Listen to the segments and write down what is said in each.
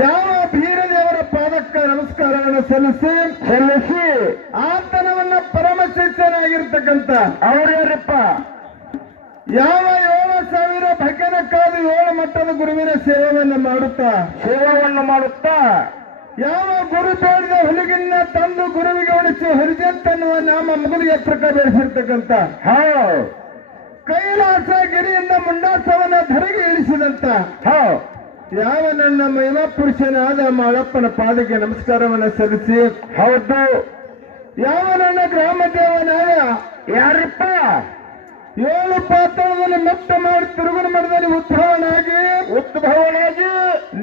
ಯಾವ ಬೀರದೇವರ ಪಾದಕ್ಕೆ ನಮಸ್ಕಾರವನ್ನು ಸಲ್ಲಿಸಿ ಆತನವನ್ನ ಪರಮ ಶಿಷ್ಯನಾಗಿರ್ತಕ್ಕಂಥ ಅವ್ರು ಯಾರಪ್ಪ? ಯಾವ 7,000 ಭಜನ ಕಾದು 7 ಮಟ್ಟದ ಗುರುವಿನ ಸೇವೆಯನ್ನು ಮಾಡುತ್ತಾ ಯಾವ ಗುರು ಬೇಡಿದ ಹುಲಿಗಿನ್ನ ತಂದು ಗುರುವಿಗೆ ಉಳಿಸಿ ಹರಿಜಂತನ್ನುವ ನಾಮ ಮುಗುಲಿ ಎತ್ತರಕ್ಕೆ ಬೆಳೆಸಿರ್ತಕ್ಕಂಥ ಕೈಲಾಸ ಗಿರಿಯಿಂದ ಮುಂಡಾಸವನ್ನ ಧರೆಗೆ ಇಳಿಸಿದಂತ ಯಾವ ನನ್ನ ಮಹಿಮಾ ಪುರುಷನಾದ ಮಾಳಪ್ಪನ ಪಾದಕ್ಕೆ ನಮಸ್ಕಾರವನ್ನು ಸಲ್ಲಿಸಿ ಹೌದು. ಯಾವ ನನ್ನ ಗ್ರಾಮ ದೇವನಾದ ಯಾರಪ್ಪ? 7 ಪಾತ್ರದಲ್ಲಿ ಮುಕ್ತ ಮಾಡಿ ತಿರುಗುನ ಮಠದಲ್ಲಿ ಉದ್ಭವನಾಗಿ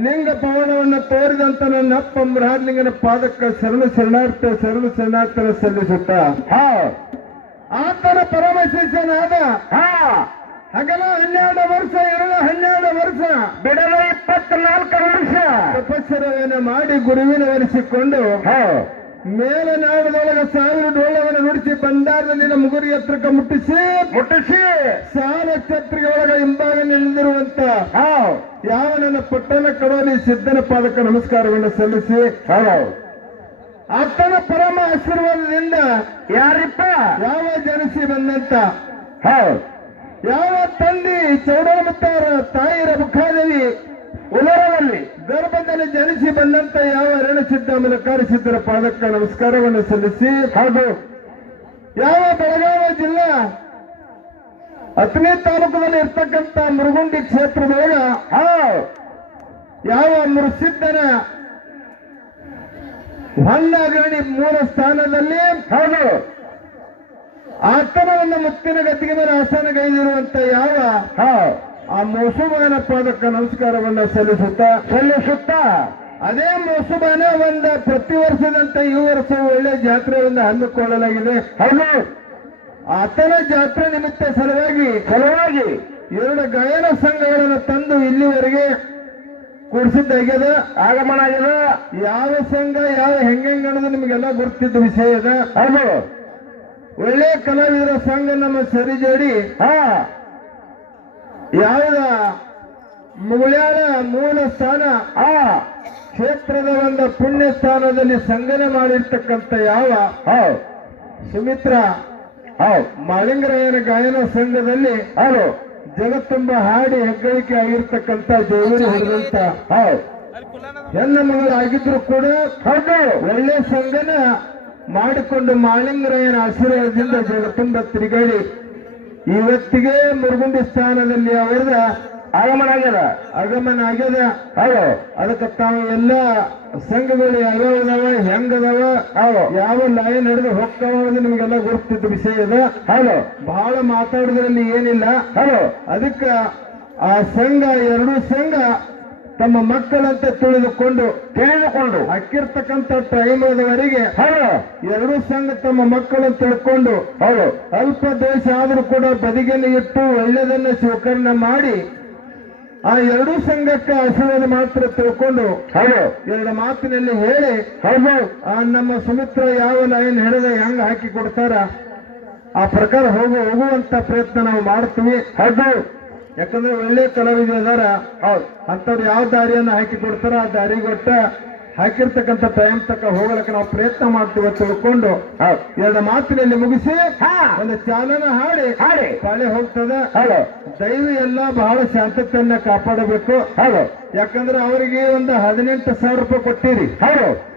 ಲಿಂಗ ಭವನವನ್ನು ತೋರಿದಂತ ನನ್ನ ಅಪ್ಪ ಮೃಹಾಲಿಂಗನ ಪಾದಕ್ಕೆ ಶರಣಾರ್ಥನ ಸಲ್ಲಿಸುತ್ತ ಆತನ ಪರಮ ಶಿಷ್ಯನಾದ ಹಗಲ 12 ವರ್ಷ ಇರಲ 12 ವರ್ಷ ಬಿಡಲ 24 ವರ್ಷ ತಪಸ್ಸರವನ್ನು ಮಾಡಿ ಗುರುವಿನವರಿಸಿಕೊಂಡು ಮೇಲನಾಡದೊಳಗ 1000 ಡೋಳವನ್ನು ನುಡಿಸಿ ಭಂಡಾರದಲ್ಲಿನ ಮುಗುರಿ ಎತ್ತರಕ್ಕೆ ಮುಟ್ಟಿಸಿ ಸಾಲ ಛತ್ರಿಗೆ ಒಳಗ ಹಿಂಭಾಗ ನಿಲ್ಲಿರುವಂತ ಯಾವ ನನ್ನ ಪಟ್ಟಣ ಕಡೋಲಿ ಸಿದ್ಧನ ಪಾದಕ್ಕೆ ನಮಸ್ಕಾರವನ್ನು ಸಲ್ಲಿಸಿ ಆತನ ಪರಮ ಆಶೀರ್ವಾದದಿಂದ ಯಾರಿಪ್ಪ? ಯಾವ ಜನಿಸಿ ಬಂದಂತ ಯಾವ ತಂದೆ ಚೌಡಮತ್ತಾರ ತಾಯಿರ ಮುಖಾದೇವಿ ಉದರದಲ್ಲಿ ಗರ್ಭದಲ್ಲಿ ಜನಿಸಿ ಬಂದಂತ ಯಾವ ರಣಸಿದ್ಧ ಮಲಕಾರಿ ಸಿದ್ಧರ ಪಾದಕ್ಕೆ ನಮಸ್ಕಾರವನ್ನು ಸಲ್ಲಿಸಿ ಯಾವ ಬೆಳಗಾವಿ ಜಿಲ್ಲಾ ಹತ್ತನೇ ತಾಲೂಕದಲ್ಲಿ ಇರ್ತಕ್ಕಂಥ ಮುರುಗುಂಡಿ ಕ್ಷೇತ್ರದೊಳಗ ಯಾವ ಮುರುಸಿದ್ಧನ ಹೊನ್ನಾಗರಣಿ ಮೂಲ ಸ್ಥಾನದಲ್ಲಿ ಆತನವನ್ನ ಮುತ್ತಿನ ಗದ್ದಿಗೆ ಮೇಲೆ ಆಸನಗೈದಿರುವಂತ ಯಾವ ಆ ಮೋಸುಬಾನ ಪಾದಕ್ಕೆ ನಮಸ್ಕಾರವನ್ನ ಸಲ್ಲಿಸುತ್ತಾ ಅದೇ ಮೋಸುಬಾನ ಪ್ರತಿ ವರ್ಷದಂತೆ ಈ ವರ್ಷ ಒಳ್ಳೆ ಜಾತ್ರೆಯನ್ನು ಹಮ್ಮಿಕೊಳ್ಳಲಾಗಿದೆ. ಆತನ ಜಾತ್ರೆ ನಿಮಿತ್ತ ಸಲುವಾಗಿ 2 ಗಾಯನ ಸಂಘಗಳನ್ನು ತಂದು ಇಲ್ಲಿವರೆಗೆ ಕೂಡಿಸಿದ್ದಾಗ್ಯದ, ಆಗಮನ ಆಗ್ಯದ. ಯಾವ ಸಂಘ ಯಾವ ಹೆಂಗನ್ನೋದು ನಿಮಗೆಲ್ಲ ಗುರುತಿದ್ದ ವಿಷಯ ಇದೆ. ಒಳ್ಳೆ ಕಲಾವಿದರ ಸಂಘ ನಮ್ಮ ಸರಿಜೋಡಿ ಯಾವ್ದ ಮುಗುಳ್ಯಾಳ ಮೂಲ ಸ್ಥಾನ ಕ್ಷೇತ್ರದ ಒಂದು ಪುಣ್ಯ ಸ್ಥಾನದಲ್ಲಿ ಸಂಘನೆ ಮಾಡಿರ್ತಕ್ಕಂಥ ಯಾವ ಸುಮಿತ್ರ ಮಾಳಿಂಗರಾಯನ ಗಾಯನ ಸಂಘದಲ್ಲಿ ಜಗತ್ತುಂಬ ಹಾಡಿ ಹೆಗ್ಗಳಿಕೆ ಆಗಿರ್ತಕ್ಕಂಥ ಜೈವರಿ ಹೊಡೆದಂತ ಹೆಣ್ಣ ಮಗಳಾಗಿದ್ರು ಕೂಡ ಒಳ್ಳೆ ಸಂಘನ ಮಾಡಿಕೊಂಡು ಮಾಳಿಂಗರಾಯನ ಆಶೀರ್ವಾದದಿಂದ ಜಗತ್ತುಂಬ ತಿರುಗಾಡಿ ಇವತ್ತಿಗೆ ಮುರುಗುಂಡಿ ಸ್ಥಾನದಲ್ಲಿ ಅವರದ ಆಗಮನ ಆಗ್ಯದ. ಅದಕ್ಕೆ ತಾವು ಎಲ್ಲ ಸಂಘಗಳು ಯಾವ್ಯಾವದಾವ ಹೆಂಗದಾವ ಯಾವ ಲೈನ್ ಹಿಡಿದು ಹೋಗ್ತಾವ ಅನ್ನೋದು ನಿಮಗೆಲ್ಲ ಗುರುತಿದ್ದ ವಿಷಯ ಇದೆ. ಬಹಳ ಮಾತಾಡೋದ್ರಲ್ಲಿ ಏನಿಲ್ಲ. ಅದಕ್ಕೆ ಆ ಸಂಘ 2 ಸಂಘ ತಮ್ಮ ಮಕ್ಕಳಂತ ತಿಳಿದುಕೊಂಡು ಅಕ್ಕಿರ್ತಕ್ಕಂಥ ಟೈಮದವರೆಗೆ 2 ಸಂಘ ತಮ್ಮ ಮಕ್ಕಳನ್ನು ತಿಳ್ಕೊಂಡು ಅಲ್ಪ ದೇಶ ಆದ್ರೂ ಕೂಡ ಬದಿಗೆಯನ್ನು ಇಟ್ಟು ಒಳ್ಳೆದನ್ನ ಸ್ವೀಕರಣೆ ಮಾಡಿ ಆ 2 ಸಂಘಕ್ಕೆ ಆಶೀರ್ವಾದ ಮಾತ್ರ ತಿಳ್ಕೊಂಡು 2 ಮಾತಿನಲ್ಲಿ ಹೇಳಿ ನಮ್ಮ ಸುಮಿತ್ರ ಯಾವ ಲೈನ್ ಹಿಡಿದ ಹೆಂಗ್ ಹಾಕಿ ಕೊಡ್ತಾರ ಆ ಪ್ರಕಾರ ಹೋಗುವಂತ ಪ್ರಯತ್ನ ನಾವು ಮಾಡ್ತೀವಿ. ಯಾಕಂದ್ರೆ ಒಳ್ಳೆ ಕಲಾವಿದ ಅದಾರ, ಅಂತವ್ರು ಯಾವ ದಾರಿಯನ್ನು ಹಾಕಿ ಕೊಡ್ತಾರ ಆ ದಾರಿಗೊಟ್ಟ ಹಾಕಿರ್ತಕ್ಕಂಥ ಟೈಮ್ ತಕ್ಕ ಹೋಗಲಕ್ಕೆ ನಾವು ಪ್ರಯತ್ನ ಮಾಡ್ತೀವಿ ತಿಳ್ಕೊಂಡು 2 ಮಾತಿನಲ್ಲಿ ಮುಗಿಸಿ ಒಂದು ಚಾಲನ ಹಾಡಿ ಪಾಳೆ ಹೋಗ್ತದ. ದೈವ ಎಲ್ಲ ಬಹಳ ಶಾಂತತೆಯನ್ನ ಕಾಪಾಡಬೇಕು. ಯಾಕಂದ್ರೆ ಅವರಿಗೆ ಒಂದು 18,000 ರೂಪಾಯಿ ಕೊಟ್ಟಿರಿ,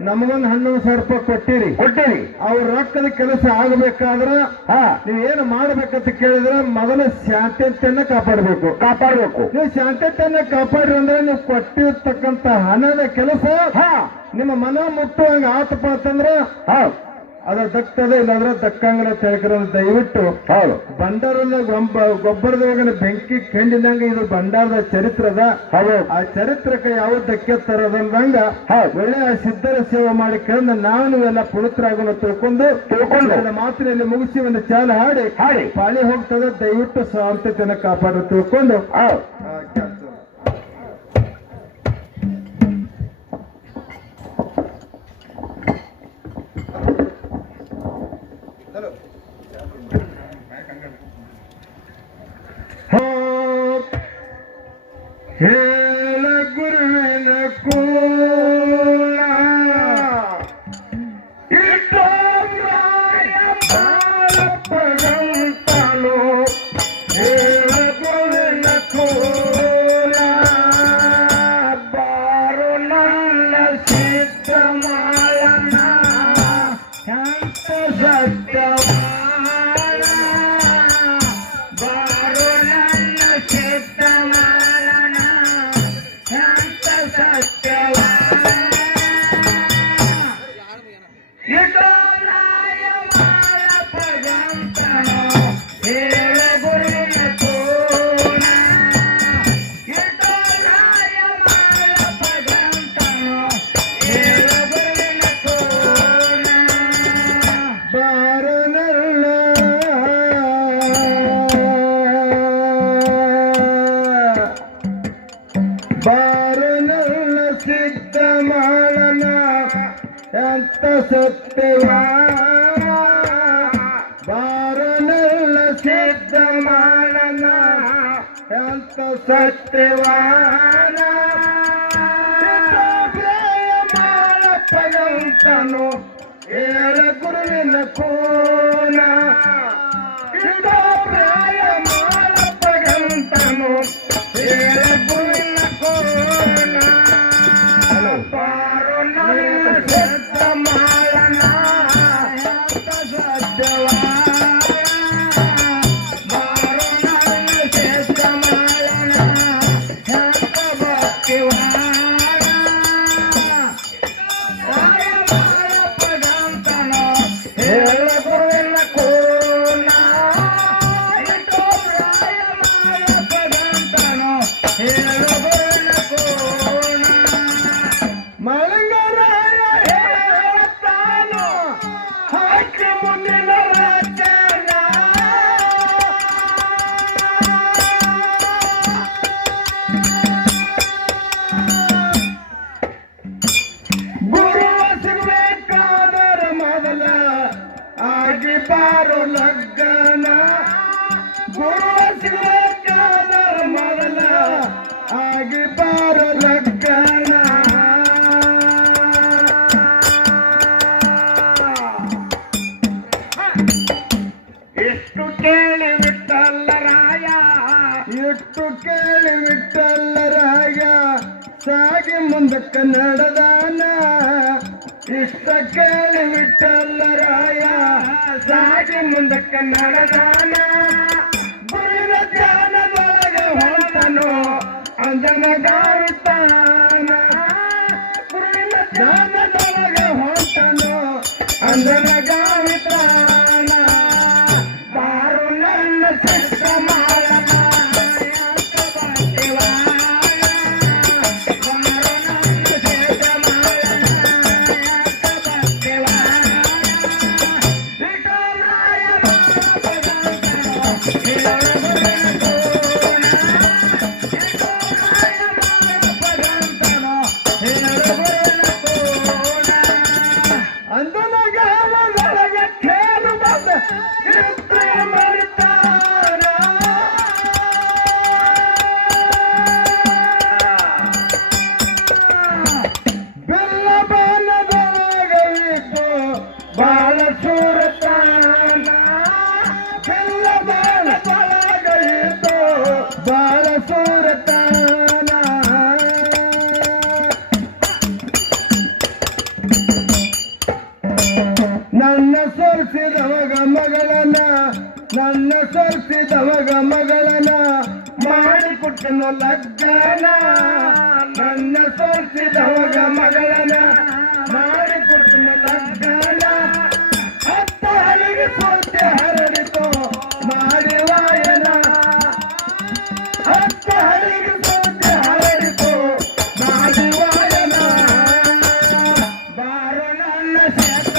ನಮಗೊಂದು 11,000 ರೂಪಾಯಿ ಕೊಟ್ಟಿರಿ. ಅವ್ರ ರೊಕ್ಕದ ಕೆಲಸ ಆಗಬೇಕಾದ್ರ ನೀವೇನು ಮಾಡ್ಬೇಕಂತ ಕೇಳಿದ್ರೆ ಮೊದಲು ಶಾಂತತೆಯನ್ನ ಕಾಪಾಡಬೇಕು. ನೀವು ಶಾಂತತೆಯನ್ನ ಕಾಪಾಡ್ರಿ ಅಂದ್ರೆ ನೀವು ಕೊಟ್ಟಿರ್ತಕ್ಕಂಥ ಹಣದ ಕೆಲಸ ನಿಮ್ಮ ಮನ ಮುಟ್ಟುವಂಗ ಆತಪ್ಪ ಅಂತಂದ್ರ ಅದ ದಕ್ತದ ಇಲ್ಲಾಂದ್ರೆ ದಕ್ಕಂಗಿಲ್ಲ ತಿಳ್ಕರ. ದಯವಿಟ್ಟು ಭಂಡಾರದ ಗೊಬ್ಬರದೊಳಗನ ಬೆಂಕಿ ಕೆಂಡಿದಂಗ ಇದು ಭಂಡಾರದ ಚರಿತ್ರದ ಆ ಚರಿತ್ರಕ್ಕೆ ಯಾವ ಧಕ್ಕೆ ತರದಂಗ ಒಳ್ಳೆ ಆ ಸಿದ್ಧರ ಸೇವೆ ಮಾಡಿ ಕೇಳಿದ ನಾವು ನೀವೆಲ್ಲ ಪುಳಿತರಾಗೋಣ ತಿಳ್ಕೊಂಡು ಮಾತಿನಲ್ಲಿ ಮುಗಿಸಿ ಒಂದು ಚಾಲ ಹಾಡಿ ಪಾಳಿ ಹೋಗ್ತದ. ದಯವಿಟ್ಟು ಶಾಂತತೆಯನ್ನು ಕಾಪಾಡ ತಿಳ್ಕೊಂಡು ಹೇಳ ಬಾರನಲ್ಲ ಸಿದ್ಧ ಮಾಡನ ಎಂತ ಸತ್ಯವಾನ ಬಾರನಲ್ಲ ಸಿದ್ಧ ಮಾಡನ ಎಂತ ಸತ್ಯವಾನ ಮಾಡಪ್ಪಗಂತನು ಏಳ ಗುರುವಿನ ಕೋನ ಪ್ರಾಯ ಮಾಡಪ್ಪಗಂತನು ಏಳ ಗುರುವಿನ ಕೋನ ಪಾರು ನನ್ನ ಸದ್ದ ಮಾಡನ ಮಳಂಗರಾಯ ಹೇಳುತ್ತಾನು ಹಾಕಿ ಮುಂದಿನ ರಾಜನ ಗುರು ಸಿಗಬೇಕಾದರ ಮೊದಲ ಆಗಿ ಬಾರೋ ಲಗ್ನ ಗುರು ಸಿಗಬೇಕಾದರ ಮೊದಲ ಆಗಿ ಬಾರೋ ಲಗ್ನ ಎಷ್ಟು ಕೇಳಿ ವಿಠ್ಠಲರಾಯ ಎಷ್ಟು ಕೇಳಿ ವಿಠ್ಠಲರಾಯ ಸಾಗಿ ಮುಂದಕ್ಕೆ ನಡೆದಾನ ಇಷ್ಟ ಕೇಳಿ ವಿಠ್ಠಲರಾಯ ಸಾಗಿ ಮುಂದಕ್ಕೆ ನಡೆದಾನ ಗುರುವಿನ ಧ್ಯಾನದೊಳಗೆ ಹೊರತನು ಅಂಜನ ಗಾರುತ್ತಾನ ಗುರುವಿನ ಧ್ಯಾನದೊಳಗೆ ಹೊರತನು ಅಂಜನ ಗಾರುತ್ತಾನ ಬಾರು ನನ್ನ ಸಿದ್ಧ ಮಾಡನ ಅಂದನಗಾವದೊಳಗೆ ಕೇಳು ಬಂದ ಚಿತ್ರ ಮಾಡ್ತಾನ ಬೆಲ್ಲಬಾನದೊಳಗೆ ಇದ್ದು ಬಾಳ ಸೂರತಾನ ಬೆಲ್ಲಬಾನದೊಳಗೆ ಇದ್ದು ಬಾಳ ಸೂರತಾನ ನನ್ನ ಸೋರಿಸಿದವಾಗ ಮಗಳನ ನನ್ನ ಸೋರಿಸಿದವಾಗ ಮಗಳನ ಮಾಡಿಕೊಟ್ಟನು ಲಗ್ನ ನನ್ನ ಸೋರಿಸಿದವಾಗ ಮಗಳನ ಮಾಡಿಕೊಟ್ಟನು ಲಗ್ನ ಹತ್ತ ಹಲಿಗೆ ಸೋತೆ ಹರಡಿತು ಮಾಡಿ ವಾಯನ ಹತ್ತ ಹಲಿಗೆ ಸೋತೆ ಹರಡಿತು ಮಾಡಿ ವಾಯನ ಬಾರು ನನ್ನ ಸೇತ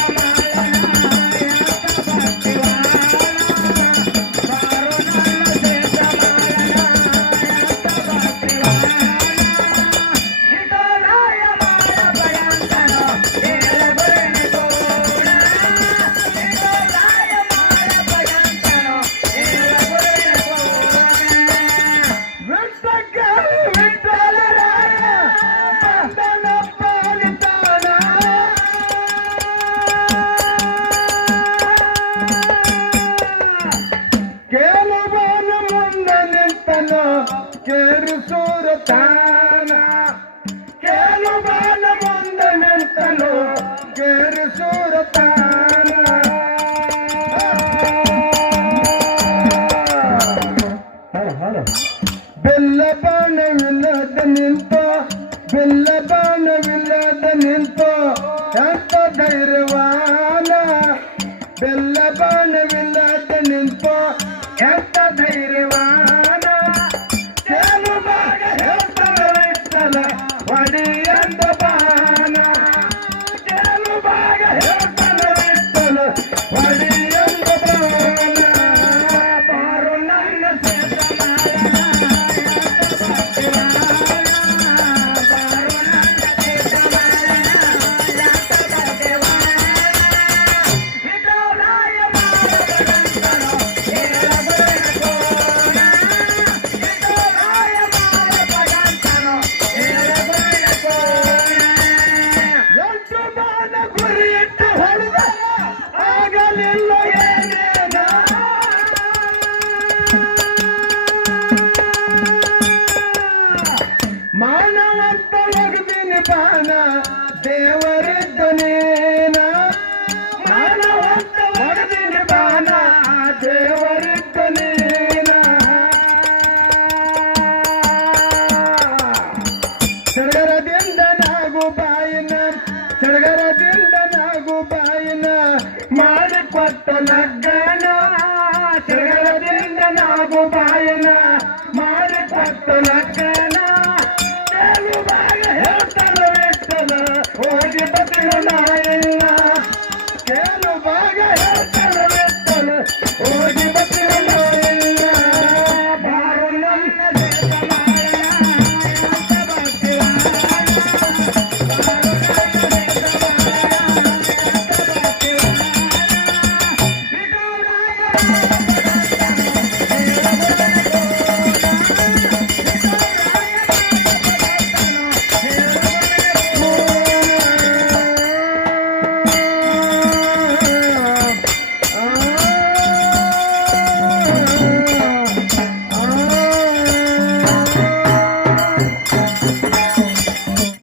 ಕೇರು ಸೂರತಾನ ಕೇಳು ಬಾಲ ಮುಂದೆ ನಿಂತನು ಕೇರು ಸೂರತಾನ ಬೆಲ್ಲ ಬಾಣವಿಲ್ಲದ ನಿಂತು ಬೆಲ್ಲ ಬಾಣವಿಲ್ಲದ ನಿಂತು ಎಂತ ಧೈರ್ಯವಾನ ಬೆಲ್ಲ ಬಾಣವಿಲ್ಲದ ನಿಂತು ಎಂತ ಧೈರ್ಯವಾನ ಹೊಡಿಯಂದ ಬಾನ ಕೇಳು ಭಾಗ ಹೇಳ್ತಾನ ಹೊಡಿಯಂದ ಬಾನ ಬಾರು ನನ್ನ ಸೇತ ಮಾಡನ ಮಾನವಂತ ಒಗದಿನ ಬಾಣ ದೇವರಿದ್ದನೇನ ಮಾನವಂತ ಒಗದಿನ ಬಾಣ ದೇವರಿದ್ದನೇನ ಸಡಗರದಿಂದ ನಾಗು ಬಾಯಿನ ಸಡಗರದಿಂದ ನಾಗು ಬಾಯಿನ ಮಾಡಿಕೊಟ್ಟ ಲಗ್ನ ಸಡಗರದಿಂದ ನಾಗು ಬಾಯಿನ ಮಾಡಿಕೊಟ್ಟ ಲಗ್ನ ಹೇಳ್ತಾನ ಹೋಗಿ ಬತ್ತಿನ ನಾಯಿನ